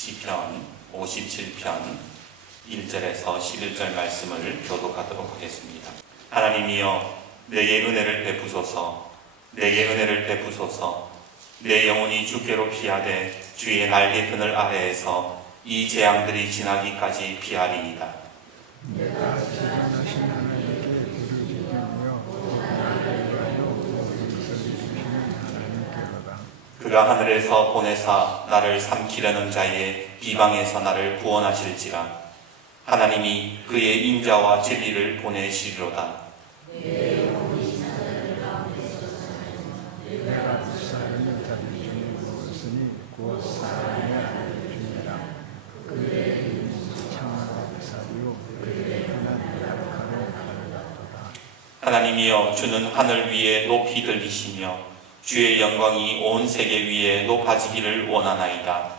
시편 57편 1절에서 11절 말씀을 교독하도록 하겠습니다. 하나님이여 내게 은혜를 베푸소서. 내게 은혜를 베푸소서. 내 영혼이 주께로 피하되 주의 날개 그늘 아래에서 이 재앙들이 지나기까지 피하리이다. 내가 지나가신 하나님께 부르짖으며 나를 위하여 모든 것을 주시는 하나님께로다. 그가 하늘에서 보내사 나를 삼키려는 자의 비방에서 나를 구원하실지라. 하나님이 그의 인자와 진리를 보내시리로다. 내가 불사하는 자들 중에 누웠으니 곧 사람의 아들 중이라. 그의 이름은 창하고 사리요 그의 흔한 약하로 가르다도다. 하나님이여 주는 하늘 위에 높이 들리시며 주의 영광이 온 세계 위에 높아지기를 원하나이다.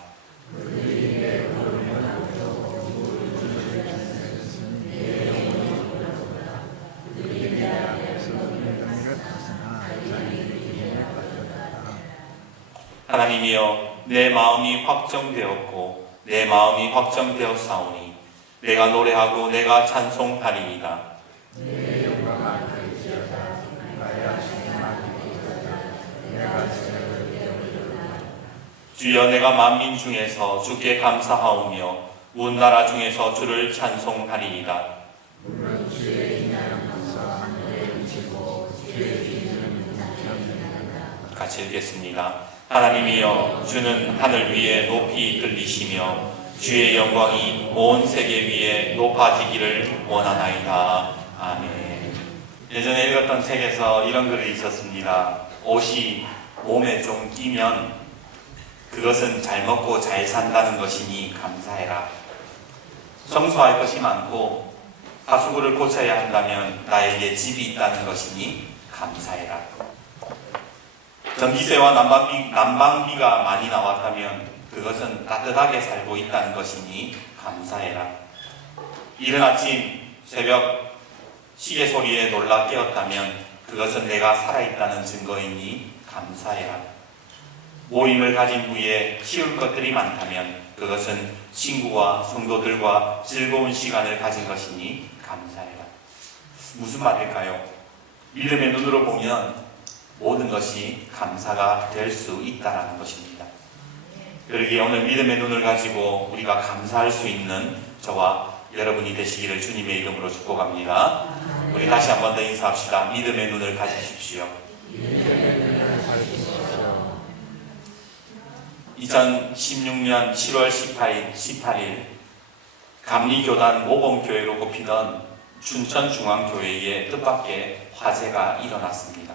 하나님이여 내 마음이 확정되었고 내 마음이 확정되었사오니 내가 노래하고 내가 찬송하리이다. 내 영광아 그리지어다. 나야 신망이로다. 내가 새를 배우리로다. 주여 내가 만민 중에서 주께 감사하오며 온 나라 중에서 주를 찬송하리이다. 물론 주의 인하여 감사하며 의지고 주의 기준은 무시합니다. 같이 읽겠습니다. 하나님이여 주는 하늘 위에 높이 들리시며 주의 영광이 온 세계 위에 높아지기를 원하나이다. 아멘. 예전에 읽었던 책에서 이런 글이 있었습니다. 옷이 몸에 좀 끼면 그것은 잘 먹고 잘 산다는 것이니 감사해라. 청소할 것이 많고 하수구를 고쳐야 한다면 나에게 집이 있다는 것이니 감사해라. 전기세와 난방비가 많이 나왔다면 그것은 따뜻하게 살고 있다는 것이니 감사해라. 이른 아침 새벽 시계 소리에 놀라 깨었다면 그것은 내가 살아있다는 증거이니 감사해라. 모임을 가진 후에 치울 것들이 많다면 그것은 친구와 성도들과 즐거운 시간을 가진 것이니 감사해라. 무슨 말일까요? 믿음의 눈으로 보면 모든 것이 감사가 될 수 있다는 것입니다. 그러기에 오늘 믿음의 눈을 가지고 우리가 감사할 수 있는 저와 여러분이 되시기를 주님의 이름으로 축복합니다. 우리 다시 한 번 더 인사합시다. 믿음의 눈을 가지십시오. 2016년 7월 18일 감리교단 모범교회로 꼽히던 춘천중앙교회에 뜻밖의 화재가 일어났습니다.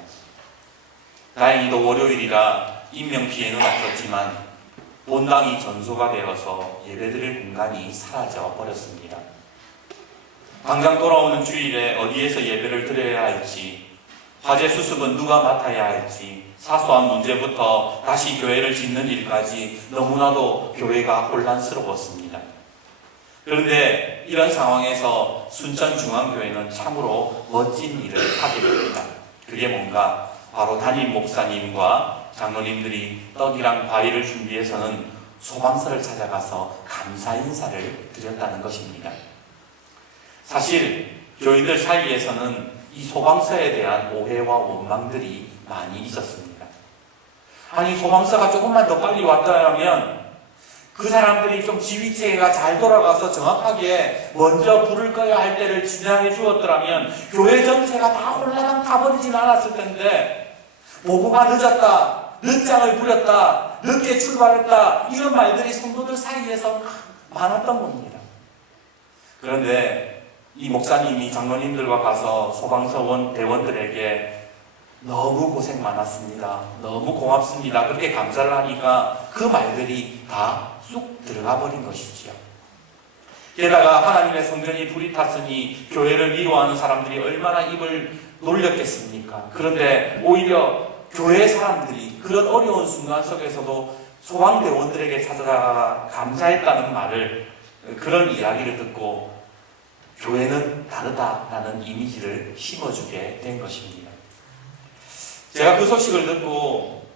다행히도 월요일이라 인명피해는 없었지만 본당이 전소가 되어서 예배드릴 공간이 사라져 버렸습니다. 당장 돌아오는 주일에 어디에서 예배를 드려야 할지, 화재 수습은 누가 맡아야 할지, 사소한 문제부터 다시 교회를 짓는 일까지 너무나도 교회가 혼란스러웠습니다. 그런데 이런 상황에서 순천중앙교회는 참으로 멋진 일을 하게 됩니다. 그게 뭔가? 바로 담임 목사님과 장로님들이 떡이랑 과일을 준비해서는 소방서를 찾아가서 감사 인사를 드렸다는 것입니다. 사실 교인들 사이에서는 이 소방서에 대한 오해와 원망들이 많이 있었습니다. 아니 소방서가 조금만 더 빨리 왔다면 그 사람들이 좀 지휘체계가 잘 돌아가서 정확하게 먼저 불을 꺼야 할 때를 지정해 주었더라면 교회 전체가 다 혼란한 타버리진 않았을 텐데 보고가 늦었다, 늦장을 부렸다, 늦게 출발했다 이런 말들이 성도들 사이에서 많았던 겁니다. 그런데 이 목사님이 장로님들과 가서 소방서원 대원들에게 너무 고생 많았습니다, 너무 고맙습니다 그렇게 감사를 하니까 그 말들이 다 쑥 들어가 버린 것이지요. 게다가 하나님의 성전이 불이 탔으니 교회를 미워하는 사람들이 얼마나 입을 놀렸겠습니까? 그런데 오히려 교회 사람들이 그런 어려운 순간 속에서도 소방대원들에게 찾아가 감사했다는 말을, 그런 이야기를 듣고 교회는 다르다라는 이미지를 심어주게 된 것입니다. 제가 그 소식을 듣고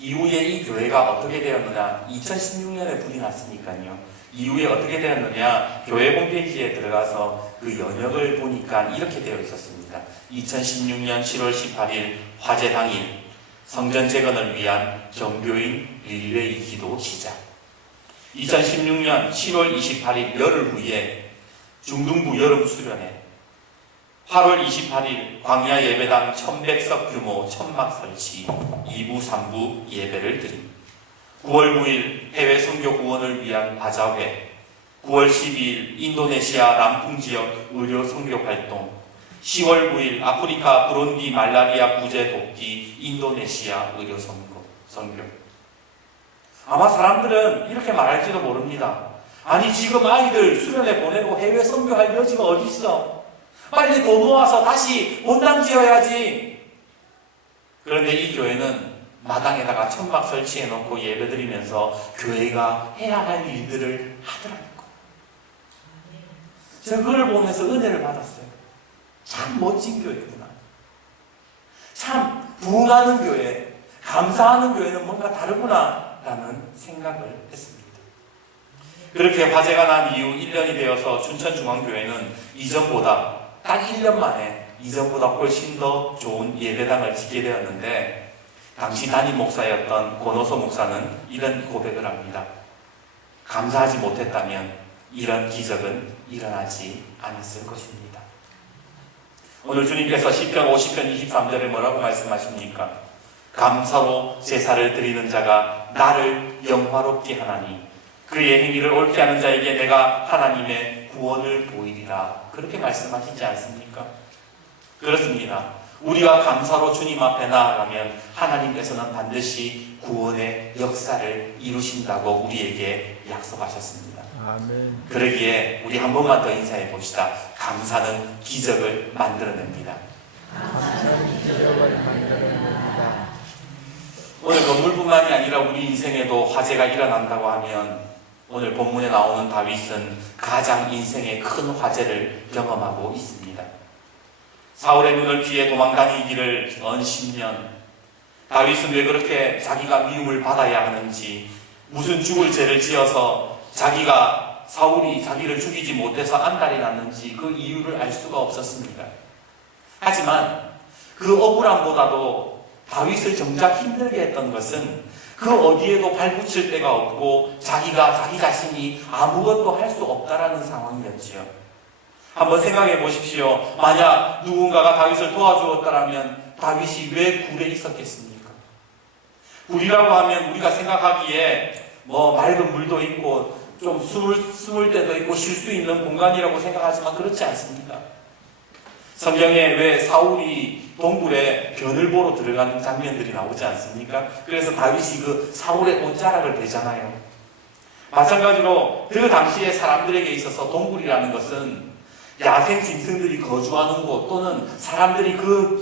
이후에 이 교회가 어떻게 되었느냐? 2016년에 불이 났으니까요. 이후에 어떻게 되었느냐? 교회 홈페이지에 들어가서 그 연역을 보니까 이렇게 되어 있었습니다. 2016년 7월 18일 화재 당일 성전 재건을 위한 정교인 릴레이 기도 시작. 2016년 7월 28일 열흘 후에 중등부 여름 수련회, 8월 28일 광야 예배당 1100석 규모 천막 설치 2부 3부 예배를 드림. 9월 9일 해외 선교 구원을 위한 바자회, 9월 12일 인도네시아 남풍 지역 의료 선교 활동, 10월 9일 아프리카 브론디 말라리아 구제 돕기 인도네시아 의료 선교. 아마 사람들은 이렇게 말할지도 모릅니다. 아니 지금 아이들 수련회 보내고 해외 선교할 여지가 어디 있어? 빨리 돈 모아서 다시 본당 지어야지. 그런데 이 교회는 마당에다가 천막 설치해 놓고 예배드리면서 교회가 해야 할 일들을 하더라는 거예요. 제가 그걸 보면서 은혜를 받았어요. 참 멋진 교회구나. 참 부흥하는 교회, 감사하는 교회는 뭔가 다르구나 라는 생각을 했습니다. 그렇게 화재가 난 이후 1년이 되어서 춘천중앙교회는 이전보다 딱 1년 만에 이전보다 훨씬 더 좋은 예배당을 짓게 되었는데, 당시 담임 목사였던 권호소 목사는 이런 고백을 합니다. 감사하지 못했다면 이런 기적은 일어나지 않았을 것입니다. 오늘 주님께서 시편 50편 23절에 뭐라고 말씀하십니까? 감사로 제사를 드리는 자가 나를 영화롭게 하나니 그의 행위를 옳게 하는 자에게 내가 하나님의 구원을 보이리라. 그렇게 말씀하시지 않습니까? 그렇습니다. 우리가 감사로 주님 앞에 나아가면 하나님께서는 반드시 구원의 역사를 이루신다고 우리에게 약속하셨습니다. 아멘. 그러기에 우리 한 번만 더 인사해 봅시다. 감사는 기적을 만들어냅니다. 감사는 기적을 만들어냅니다. 오늘 건물뿐만이 아니라 우리 인생에도 화재가 일어난다고 하면 오늘 본문에 나오는 다윗은 가장 인생의 큰 화재를 경험하고 있습니다. 사울의 눈을 피해 도망다니기를 언 10년. 다윗은 왜 그렇게 자기가 미움을 받아야 하는지, 무슨 죽을 죄를 지어서 사울이 자기를 죽이지 못해서 안달이 났는지 그 이유를 알 수가 없었습니다. 하지만 그 억울함보다도 다윗을 정작 힘들게 했던 것은 그 어디에도 발붙일 데가 없고 자기 자신이 아무것도 할 수 없다라는 상황이었지요. 한번 생각해 보십시오. 만약 누군가가 다윗을 도와주었다면 다윗이 왜 굴에 있었겠습니까? 굴이라고 하면 우리가 생각하기에 맑은 물도 있고 좀 숨을 데도 있고 쉴 수 있는 공간이라고 생각하지만 그렇지 않습니다. 성경에 왜 사울이 동굴에 변을 보러 들어가는 장면들이 나오지 않습니까? 그래서 다윗이 그 사울의 옷자락을 베잖아요. 마찬가지로 그 당시에 사람들에게 있어서 동굴이라는 것은 야생 짐승들이 거주하는 곳, 또는 사람들이 그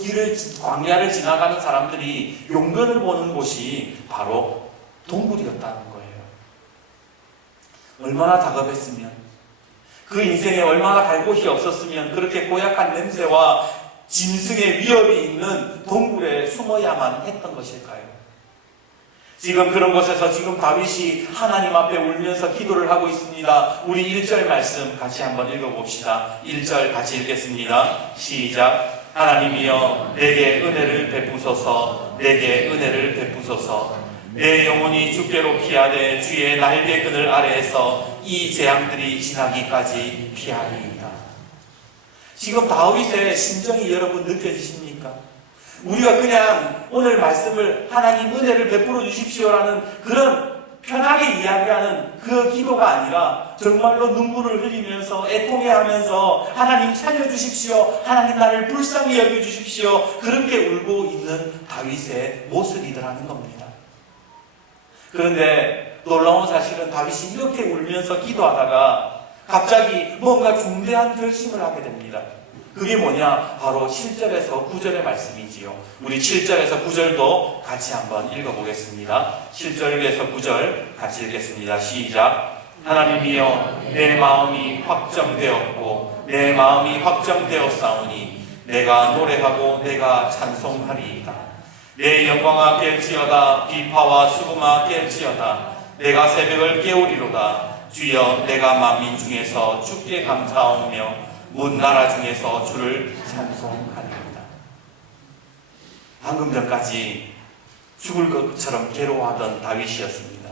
광야를 지나가는 사람들이 용변을 보는 곳이 바로 동굴이었다는 거예요. 얼마나 다급했으면, 그 인생에 얼마나 갈 곳이 없었으면 그렇게 고약한 냄새와 짐승의 위협이 있는 동굴에 숨어야만 했던 것일까요? 지금 그런 곳에서 지금 다윗이 하나님 앞에 울면서 기도를 하고 있습니다. 우리 1절 말씀 같이 한번 읽어봅시다. 1절 같이 읽겠습니다. 시작. 하나님이여 내게 은혜를 베푸소서. 내게 은혜를 베푸소서. 내 영혼이 주께로 피하되 주의 날개 그늘 아래에서 이 재앙들이 지나기까지 피하리이다. 지금 다윗의 심정이 여러분 느껴지십니까? 우리가 그냥 오늘 말씀을 하나님 은혜를 베풀어 주십시오라는 그런 편하게 이야기하는 그 기도가 아니라 정말로 눈물을 흘리면서 애통해하면서 하나님 살려주십시오, 하나님 나를 불쌍히 여겨주십시오, 그렇게 울고 있는 다윗의 모습이더라는 겁니다. 그런데 놀라운 사실은 다윗이 이렇게 울면서 기도하다가 갑자기 뭔가 중대한 결심을 하게 됩니다. 그게 뭐냐? 바로 7절에서 9절의 말씀이지요. 우리 7절에서 9절도 같이 한번 읽어보겠습니다. 7절에서 9절 같이 읽겠습니다. 시작. 하나님이여 내 마음이 확정되었고 내 마음이 확정되었사오니 내가 노래하고 내가 찬송하리이다. 내 영광아 깰지어다. 비파와 수금아 깰지어다. 내가 새벽을 깨우리로다. 주여, 내가 만민 중에서 주께 감사하오며 문 나라 중에서 주를 찬송하리로다. 방금 전까지 죽을 것처럼 괴로워하던 다윗이었습니다.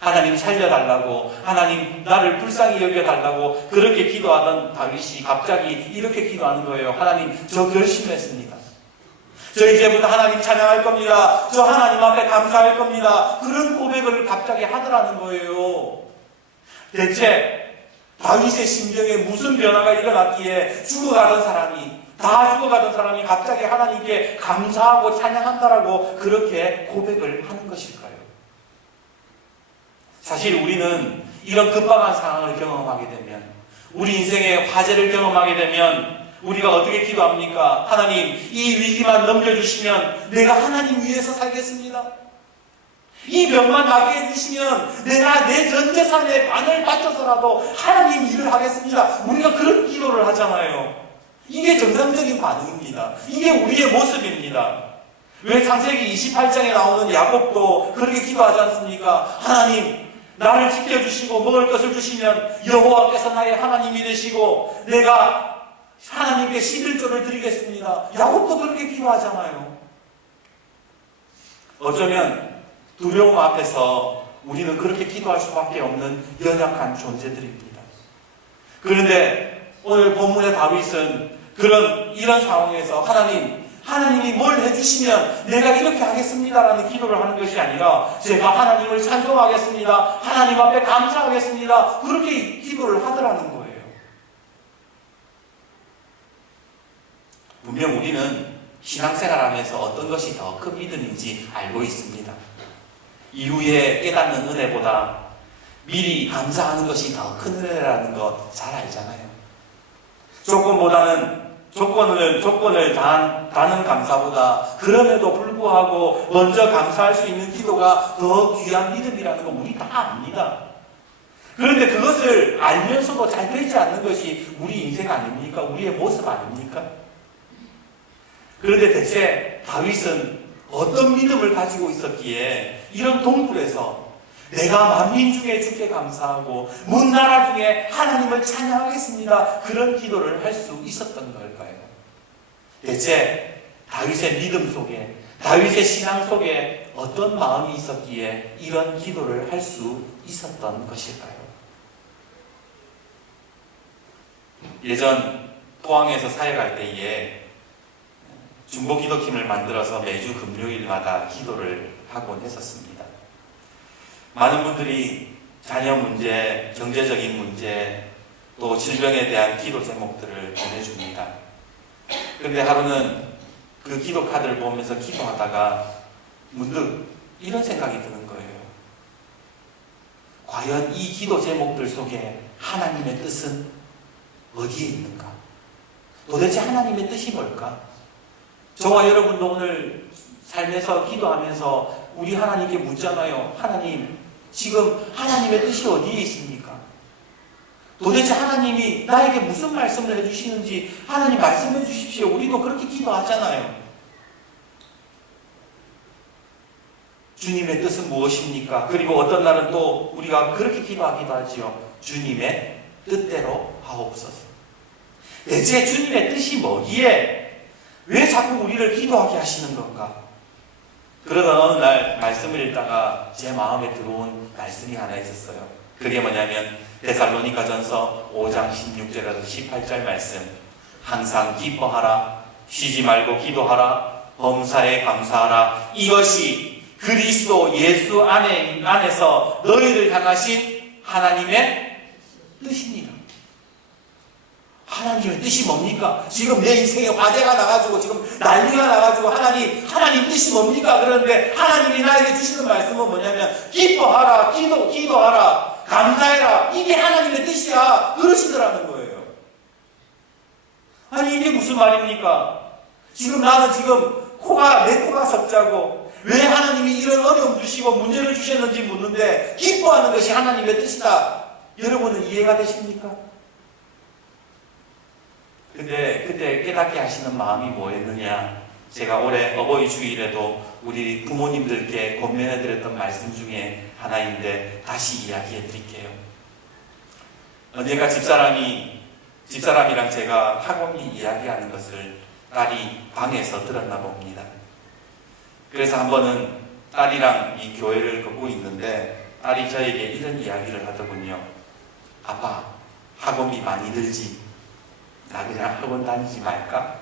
하나님 살려달라고, 하나님 나를 불쌍히 여겨달라고 그렇게 기도하던 다윗이 갑자기 이렇게 기도하는 거예요. 하나님, 저 결심했습니다. 저 이제부터 하나님 찬양할 겁니다. 저 하나님 앞에 감사할 겁니다. 그런 고백을 갑자기 하더라는 거예요. 대체 다윗의 심정에 무슨 변화가 일어났기에 다 죽어가던 사람이 갑자기 하나님께 감사하고 찬양한다라고 그렇게 고백을 하는 것일까요? 사실 우리는 이런 급박한 상황을 경험하게 되면, 우리 인생의 화제를 경험하게 되면 우리가 어떻게 기도합니까? 하나님, 이 위기만 넘겨주시면 내가 하나님 위해서 살겠습니다. 이 병만 낫게 해주시면 내가 내 전 재산의 반을 바쳐서라도 하나님 일을 하겠습니다. 우리가 그런 기도를 하잖아요. 이게 정상적인 반응입니다. 이게 우리의 모습입니다. 왜 창세기 28장에 나오는 야곱도 그렇게 기도하지 않습니까? 하나님, 나를 지켜주시고 먹을 것을 주시면 여호와께서 나의 하나님이 되시고 내가 하나님께 11조를 드리겠습니다. 야곱도 그렇게 기도하잖아요. 어쩌면 두려움 앞에서 우리는 그렇게 기도할 수밖에 없는 연약한 존재들입니다. 그런데 오늘 본문의 다윗은 이런 상황에서 하나님이 뭘 해주시면 내가 이렇게 하겠습니다라는 기도를 하는 것이 아니라 제가 하나님을 찬송하겠습니다. 하나님 앞에 감사하겠습니다. 그렇게 기도를 하더라는 거예요. 분명 우리는 신앙생활하면서 어떤 것이 더 큰 믿음인지 알고 있습니다. 이후에 깨닫는 은혜보다 미리 감사하는 것이 더 큰 은혜라는 것 잘 알잖아요. 조건을 다는 감사보다 그럼에도 불구하고 먼저 감사할 수 있는 기도가 더 귀한 믿음이라는 거 우리 다 압니다. 그런데 그것을 알면서도 잘 되지 않는 것이 우리 인생 아닙니까? 우리의 모습 아닙니까? 그런데 대체 다윗은 어떤 믿음을 가지고 있었기에 이런 동굴에서 내가 만민 중에 주께 감사하고 문 나라 중에 하나님을 찬양하겠습니다. 그런 기도를 할 수 있었던 걸까요? 대체 다윗의 믿음 속에, 다윗의 신앙 속에 어떤 마음이 있었기에 이런 기도를 할 수 있었던 것일까요? 예전 포항에서 사역할 때에 중보 기도팀을 만들어서 매주 금요일마다 기도를 하곤 했었습니다. 많은 분들이 자녀 문제, 경제적인 문제, 또 질병에 대한 기도 제목들을 보내줍니다. 그런데 하루는 그 기도 카드를 보면서 기도하다가 문득 이런 생각이 드는 거예요. 과연 이 기도 제목들 속에 하나님의 뜻은 어디에 있는가? 도대체 하나님의 뜻이 뭘까? 저와 여러분도 오늘 삶에서 기도하면서 우리 하나님께 묻잖아요. 하나님, 지금 하나님의 뜻이 어디에 있습니까? 도대체 하나님이 나에게 무슨 말씀을 해주시는지 하나님 말씀해 주십시오. 우리도 그렇게 기도하잖아요. 주님의 뜻은 무엇입니까? 그리고 어떤 날은 또 우리가 그렇게 기도하기도 하지요. 주님의 뜻대로 하옵소서. 대체 주님의 뜻이 뭐기에 왜 자꾸 우리를 기도하게 하시는 건가? 그러던 어느 날 말씀을 읽다가 제 마음에 들어온 말씀이 하나 있었어요. 그게 뭐냐면 데살로니가전서 5장 16절에서 18절 말씀. 항상 기뻐하라, 쉬지 말고 기도하라, 범사에 감사하라. 이것이 그리스도 예수 안에서 너희를 향하신 하나님의 뜻입니다. 하나님의 뜻이 뭡니까? 지금 내 인생에 화재가 나가지고 지금 난리가 나가지고 하나님 뜻이 뭡니까? 그런데 하나님이 나에게 주시는 말씀은 뭐냐면 기뻐하라, 기도하라, 감사해라. 이게 하나님의 뜻이야. 그러시더라는 거예요. 아니 이게 무슨 말입니까? 나는 내 코가 석자고 왜 하나님이 이런 어려움 주시고 문제를 주셨는지 묻는데 기뻐하는 것이 하나님의 뜻이다. 여러분은 이해가 되십니까? 근데 그때 깨닫게 하시는 마음이 뭐였느냐? 제가 올해 어버이 주일에도 우리 부모님들께 권면해드렸던 말씀 중에 하나인데 다시 이야기해 드릴게요. 언젠가 집사람이랑 제가 학원비 이야기하는 것을 딸이 방에서 들었나 봅니다. 그래서 한 번은 딸이랑 이 교회를 걷고 있는데 딸이 저에게 이런 이야기를 하더군요. 아빠, 학원비 많이 들지? 나 그냥 학원 다니지 말까?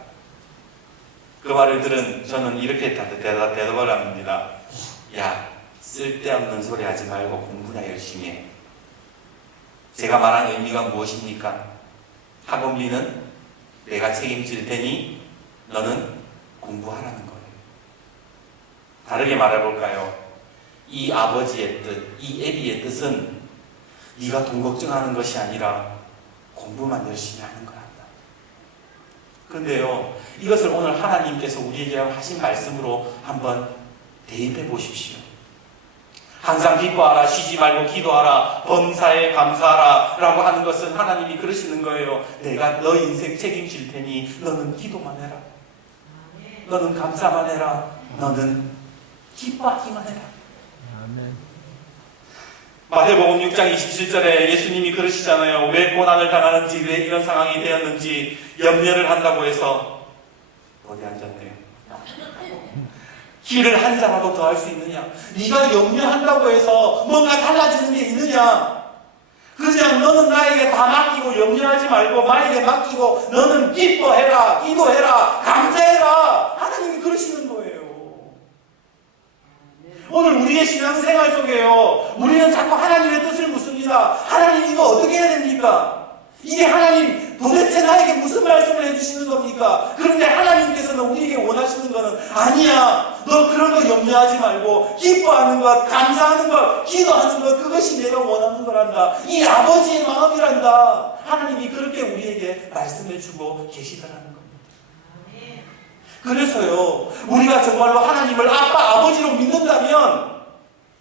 그 말을 들은 저는 이렇게 대답을 합니다. 야, 쓸데없는 소리 하지 말고 공부나 열심히 해. 제가 말한 의미가 무엇입니까? 학원비는 내가 책임질 테니 너는 공부하라는 거예요. 다르게 말해볼까요? 이 아버지의 뜻, 이 애비의 뜻은 네가 돈 걱정하는 것이 아니라 공부만 열심히 하는 거란다. 그런데요, 이것을 오늘 하나님께서 우리에게 하신 말씀으로 한번 대입해 보십시오. 항상 기뻐하라, 쉬지 말고 기도하라, 범사에 감사하라 라고 하는 것은 하나님이 그러시는 거예요. 내가 너 인생 책임질 테니 너는 기도만 해라. 너는 감사만 해라. 너는 기뻐하기만 해라. 아멘. 마태복음 6장 27절에 예수님이 그러시잖아요. 왜 고난을 당하는지, 왜 이런 상황이 되었는지 염려를 한다고 해서 어디 앉았네요. 길을 한 자라도 더 할 수 있느냐? 네가 염려한다고 해서 뭔가 달라지는 게 있느냐? 그냥 너는 나에게 다 맡기고 염려하지 말고 나에게 맡기고 너는 기뻐해라, 기도해라, 감사해라. 하나님이 그러시는 거예요. 오늘 우리의 신앙생활 속에요, 우리는 자꾸 하나님의 뜻을 묻습니다. 하나님 이거 어떻게 해야 됩니까? 이게 하나님 도대체 나에게 무슨 말씀을 해주시는 겁니까? 그런데 하나님께서는 우리에게 원하시는 거는 아니야. 너 그런 거 염려하지 말고 기뻐하는 것, 감사하는 것, 기도하는 것, 그것이 내가 원하는 거란다. 이 아버지의 마음이란다. 하나님이 그렇게 우리에게 말씀해 주고 계시더라는 겁니다. 그래서요, 우리가 정말로 하나님을 아빠, 아버지로 믿는다면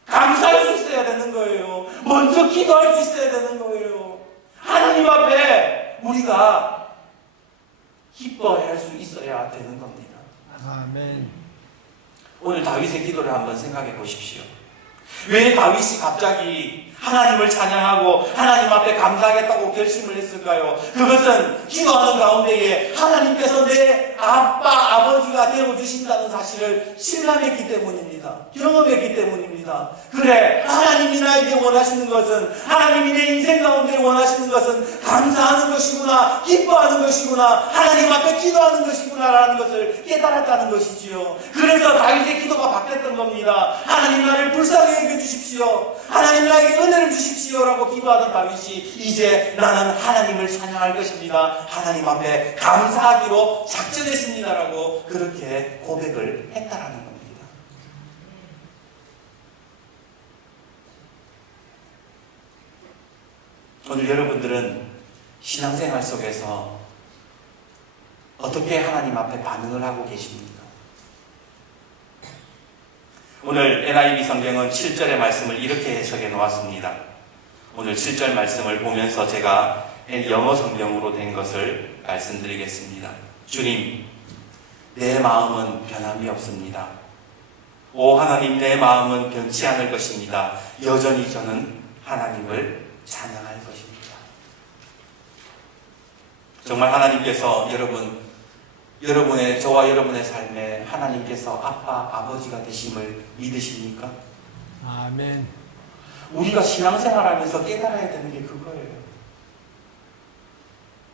감사할 수 있어야 되는 거예요. 먼저 기도할 수 있어야 되는 거예요. 하나님 앞에 우리가 기뻐할 수 있어야 되는 겁니다. 아멘. 오늘 다윗의 기도를 한번 생각해 보십시오. 왜 다윗이 갑자기 하나님을 찬양하고 하나님 앞에 감사하겠다고 결심을 했을까요? 그것은 기도하는 가운데에 하나님께서 내 아빠, 아버지가 되어주신다는 사실을 실감했기 때문입니다. 경험했기 때문입니다. 그래, 하나님이 나에게 원하시는 것은, 하나님이 내 인생 가운데 원하시는 것은 감사하는 것이구나, 기뻐하는 것이구나, 하나님 앞에 기도하는 것이구나 라는 것을 깨달았다는 것이지요. 그래서 다윗의 기도가 바뀌었던 겁니다. 하나님 나를 불쌍히 여겨주십시오. 하나님 나에게 은혜를 주십시오라고 기도하던 다윗이 이제 나는 하나님을 찬양할 것입니다. 하나님 앞에 감사하기로 작정했습니다라고 그렇게 고백을 했다라는 겁니다. 오늘 여러분들은 신앙생활 속에서 어떻게 하나님 앞에 반응을 하고 계십니까? 오늘 NIV 성경은 7절의 말씀을 이렇게 해석해 놓았습니다. 오늘 7절 말씀을 보면서 제가 영어 성경으로 된 것을 말씀드리겠습니다. 주님, 내 마음은 변함이 없습니다. 오 하나님, 내 마음은 변치 않을 것입니다. 여전히 저는 하나님을 찬양할 것입니다. 정말 하나님께서 저와 여러분의 삶에 하나님께서 아빠, 아버지가 되심을 믿으십니까? 아멘. 우리가 신앙생활하면서 깨달아야 되는 게 그거예요.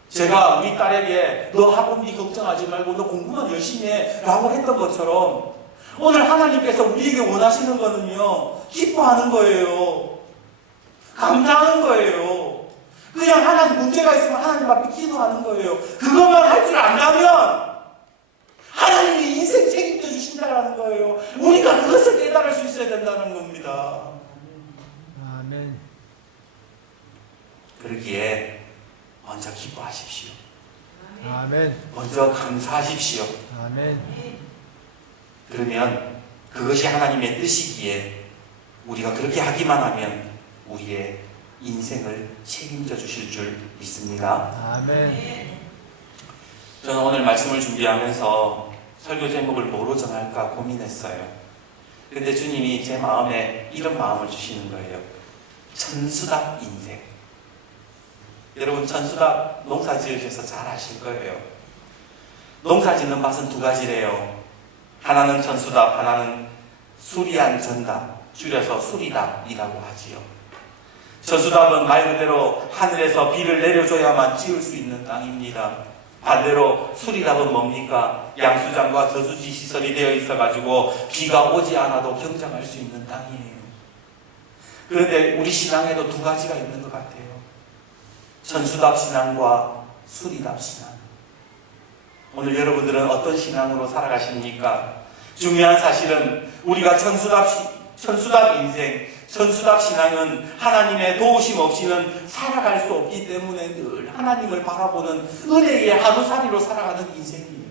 제가 우리 딸에게 너 학원비 걱정하지 말고 너 공부만 열심히 해 라고 했던 것처럼 오늘 하나님께서 우리에게 원하시는 거는요, 기뻐하는 거예요. 감사하는 거예요. 그냥 하나님 문제가 있으면 하나님 앞에 기도하는 거예요. 그것만 할 줄 안다면 하나님이 인생 책임져 주신다는 거예요. 우리가 그것을 깨달을 수 있어야 된다는 겁니다. 아멘. 그러기에 먼저 기뻐하십시오. 아멘. 먼저 감사하십시오. 아멘. 그러면 그것이 하나님의 뜻이기에 우리가 그렇게 하기만 하면 우리의 인생을 책임져 주실 줄 믿습니다. 아멘. 저는 오늘 말씀을 준비하면서 설교 제목을 뭐로 정할까 고민했어요. 근데 주님이 제 마음에 이런 마음을 주시는 거예요. 천수답 인생. 여러분, 천수답 농사 지으셔서 잘 아실 거예요. 농사 짓는 밭은 두 가지래요. 하나는 천수답, 하나는 수리한 전답, 줄여서 수리답이라고 하지요. 천수답은 말 그대로 하늘에서 비를 내려줘야만 지을 수 있는 땅입니다. 반대로 수리답은 뭡니까? 양수장과 저수지 시설이 되어 있어가지고 비가 오지 않아도 경작할 수 있는 땅이에요. 그런데 우리 신앙에도 두 가지가 있는 것 같아요. 천수답 신앙과 수리답 신앙. 오늘 여러분들은 어떤 신앙으로 살아가십니까? 중요한 사실은 우리가 천수답 인생, 천수답 신앙은 하나님의 도우심 없이는 살아갈 수 없기 때문에 늘 하나님을 바라보는 은혜의 하루살이로 살아가는 인생이에요.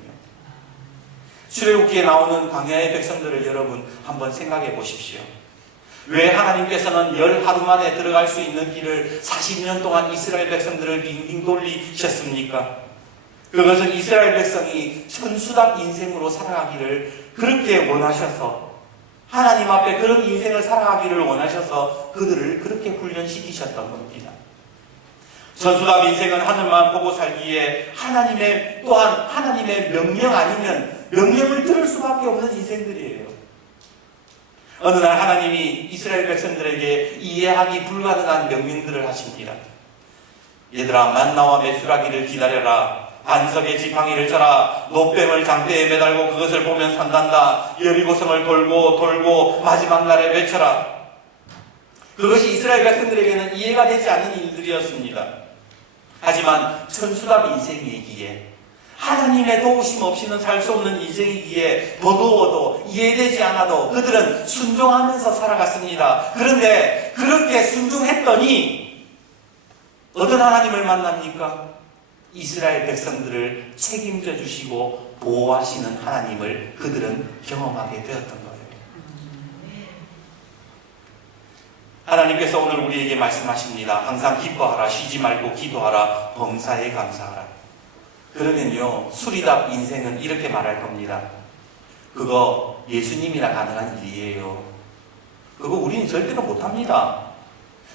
출애굽기에 나오는 광야의 백성들을 여러분 한번 생각해 보십시오. 왜 하나님께서는 열 하루 만에 들어갈 수 있는 길을 40년 동안 이스라엘 백성들을 빙빙 돌리셨습니까? 그것은 이스라엘 백성이 천수답 인생으로 살아가기를 그렇게 원하셔서, 하나님 앞에 그런 인생을 살아가기를 원하셔서 그들을 그렇게 훈련시키셨던 겁니다. 천수답 인생은 하늘만 보고 살기에 또한 하나님의 명령 아니면 명령을 들을 수밖에 없는 인생들이에요. 어느 날 하나님이 이스라엘 백성들에게 이해하기 불가능한 명령들을 하십니다. 얘들아, 만나와 메추라기를 기다려라. 반석의 지팡이를 쳐라. 노뱀을 장대에 매달고 그것을 보면 산단다. 여리고성을 돌고 마지막 날에 외쳐라. 그것이 이스라엘 백성들에게는 이해가 되지 않는 일들이었습니다. 하지만 천수답 인생이기에, 하나님의 도우심 없이는 살 수 없는 인생이기에 버거워도 이해되지 않아도 그들은 순종하면서 살아갔습니다. 그런데 그렇게 순종했더니 어떤 하나님을 만납니까? 이스라엘 백성들을 책임져 주시고 보호하시는 하나님을 그들은 경험하게 되었던 거예요. 하나님께서 오늘 우리에게 말씀하십니다. 항상 기뻐하라, 쉬지 말고 기도하라, 범사에 감사하라. 그러면요, 수리답 인생은 이렇게 말할 겁니다. 그거 예수님이나 가능한 일이에요. 그거 우리는 절대로 못합니다.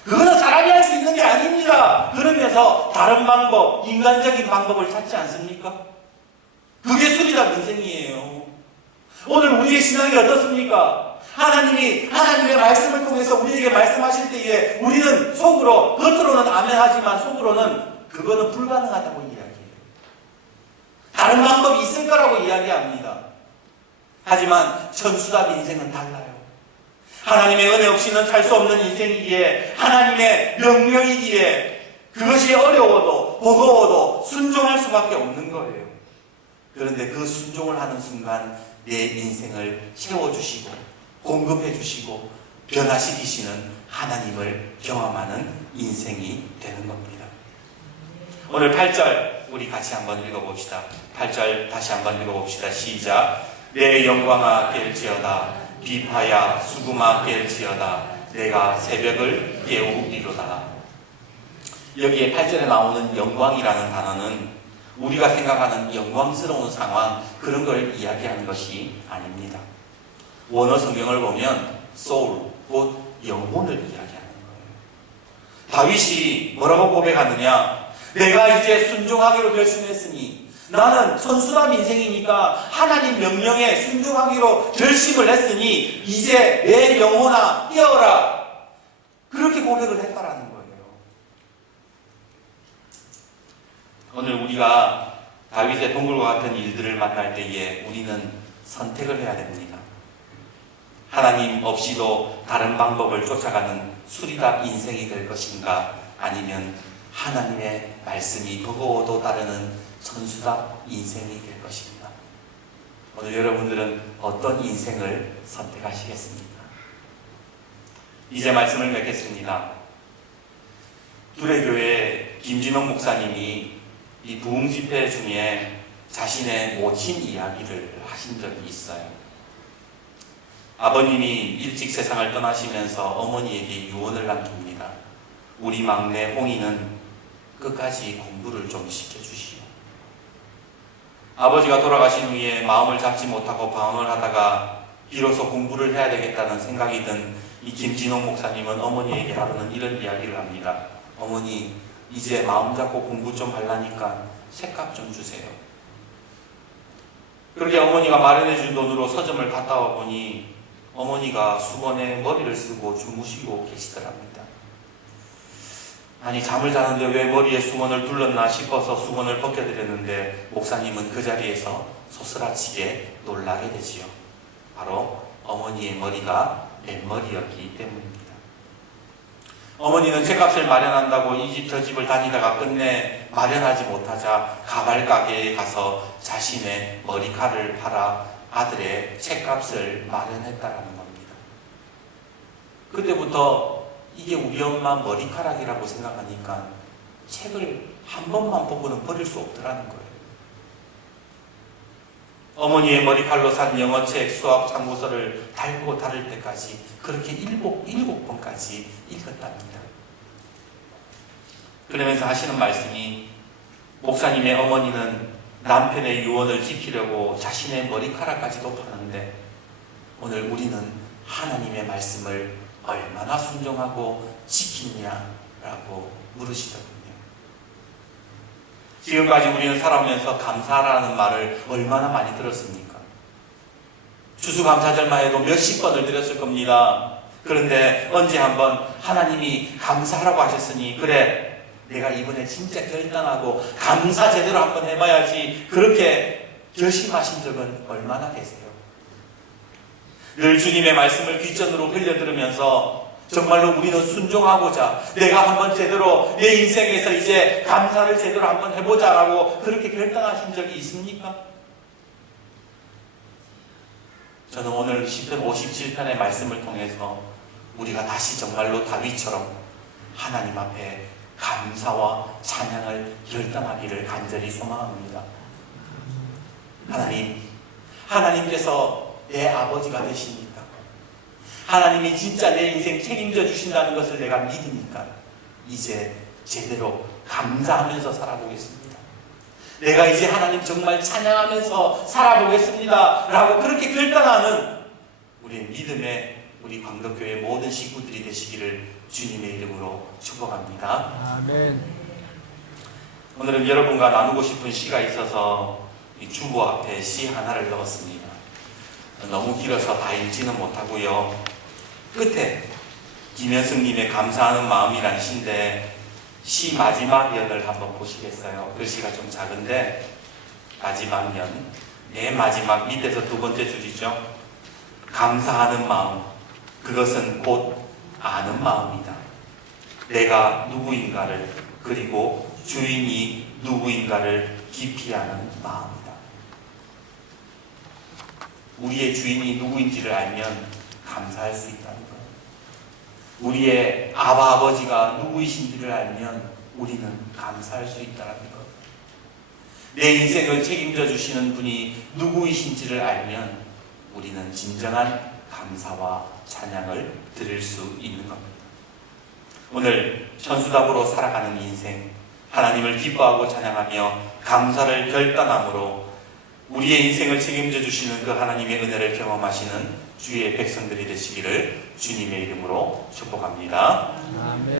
그거는 사람이 할 수 있는 게 아닙니다. 그러면서 다른 방법, 인간적인 방법을 찾지 않습니까? 그게 수리답 인생이에요. 오늘 우리의 신앙이 어떻습니까? 하나님의 말씀을 통해서 우리에게 말씀하실 때에 우리는 겉으로는 아멘하지만 속으로는 그거는 불가능하다고 이야기해요. 다른 방법이 있을 거라고 이야기합니다. 하지만 천수답 인생은 달라요. 하나님의 은혜 없이는 살 수 없는 인생이기에, 하나님의 명령이기에 그것이 어려워도 버거워도 순종할 수밖에 없는 거예요. 그런데 그 순종을 하는 순간 내 인생을 채워주시고 공급해주시고 변화시키시는 하나님을 경험하는 인생이 되는 겁니다. 오늘 8절 우리 같이 한번 읽어봅시다. 8절 다시 한번 읽어봅시다. 시작. 내 영광아 깰지어다. 비파야 수구마 깰지어다. 내가 새벽을 깨우리로다. 여기에 8절에 나오는 영광이라는 단어는 우리가 생각하는 영광스러운 상황, 그런 걸 이야기하는 것이 아닙니다. 원어 성경을 보면 soul, 곧 영혼을 이야기하는 거예요. 다윗이 뭐라고 고백하느냐? 내가 이제 순종하기로 결심했으니, 나는 천수답 인생이니까 하나님 명령에 순종하기로 결심을 했으니 이제 내 영혼아 깨어라. 그렇게 고백을 했다라는 거예요. 오늘 우리가 다윗의 동굴과 같은 일들을 만날 때에 우리는 선택을 해야 됩니다. 하나님 없이도 다른 방법을 쫓아가는 수리답 인생이 될 것인가, 아니면 하나님의 말씀이 버거워도 따르는 천수답 인생이 될 것입니다. 오늘 여러분들은 어떤 인생을 선택하시겠습니까? 이제 말씀을 맺겠습니다. 두레교회 김진홍 목사님이 이 부흥 집회 중에 자신의 모친 이야기를 하신 적이 있어요. 아버님이 일찍 세상을 떠나시면서 어머니에게 유언을 남깁니다. 우리 막내 홍이는 끝까지 공부를 좀 시켜주시오. 아버지가 돌아가신 후에 마음을 잡지 못하고 방황을 하다가 비로소 공부를 해야 되겠다는 생각이 든 이 김진홍 목사님은 어머니에게 하루는 이런 이야기를 합니다. 어머니, 이제 마음 잡고 공부 좀 하려니까 책값 좀 주세요. 그렇게 어머니가 마련해 준 돈으로 서점을 갔다 와 보니 어머니가 수건에 머리를 쓰고 주무시고 계시더랍니다. 아니, 잠을 자는데 왜 머리에 수건을 둘렀나 싶어서 수건을 벗겨드렸는데 목사님은 그 자리에서 소스라치게 놀라게 되지요. 바로 어머니의 머리가 맨머리였기 때문입니다. 어머니는 책값을 마련한다고 이 집 저 집을 다니다가 끝내 마련하지 못하자 가발 가게에 가서 자신의 머리칼을 팔아 아들의 책값을 마련했다라는 겁니다. 그때부터 이게 우리 엄마 머리카락이라고 생각하니까 책을 한 번만 보고는 버릴 수 없더라는 거예요. 어머니의 머리칼로 산 영어책, 수학 참고서를 달고 다를 때까지 그렇게 일곱 번까지 읽었답니다. 그러면서 하시는 말씀이 목사님의 어머니는 남편의 유언을 지키려고 자신의 머리카락까지도 파는데 오늘 우리는 하나님의 말씀을 얼마나 순종하고 지키느냐라고 물으시더군요. 지금까지 우리는 살아오면서 감사라는 말을 얼마나 많이 들었습니까? 추수감사절만 해도 몇십 번을 드렸을 겁니다. 그런데 언제 한번 하나님이 감사하라고 하셨으니 그래, 내가 이번에 진짜 결단하고 감사 제대로 한번 해봐야지, 그렇게 결심하신 적은 얼마나 계세요? 늘 주님의 말씀을 귓전으로 흘려들으면서 정말로 우리는 순종하고자, 내가 한번 제대로 내 인생에서 이제 감사를 제대로 한번 해보자라고 그렇게 결단하신 적이 있습니까? 저는 오늘 시편 57편의 말씀을 통해서 우리가 다시 정말로 다윗처럼 하나님 앞에 감사와 찬양을 결단하기를 간절히 소망합니다. 하나님께서 내 아버지가 되시니까, 하나님이 진짜 내 인생 책임져 주신다는 것을 내가 믿으니까 이제 제대로 감사하면서 살아보겠습니다. 내가 이제 하나님 정말 찬양하면서 살아보겠습니다 라고 그렇게 결단하는 우리의 믿음의 우리 광덕교회 모든 식구들이 되시기를 주님의 이름으로 축복합니다. 아멘. 오늘은 여러분과 나누고 싶은 시가 있어서 이 주보 앞에 시 하나를 넣었습니다. 너무 길어서 다 읽지는 못하고요. 끝에 김현승님의 감사하는 마음이란 시인데 시 마지막 연을 한번 보시겠어요? 글씨가 좀 작은데 마지막 연, 맨 마지막 밑에서 두 번째 줄이죠. 감사하는 마음, 그것은 곧 아는 마음이다. 내가 누구인가를, 그리고 주인이 누구인가를 깊이 아는 마음이다. 우리의 주인이 누구인지를 알면 감사할 수 있다는 거예요. 우리의 아버지가 누구이신지를 알면 우리는 감사할 수 있다는 거예요. 내 인생을 책임져 주시는 분이 누구이신지를 알면 우리는 진정한 감사와 찬양을 드릴 수 있는 겁니다. 오늘 천수답으로 살아가는 인생, 하나님을 기뻐하고 찬양하며 감사를 결단함으로 우리의 인생을 책임져 주시는 그 하나님의 은혜를 경험하시는 주의 백성들이 되시기를 주님의 이름으로 축복합니다. 아멘.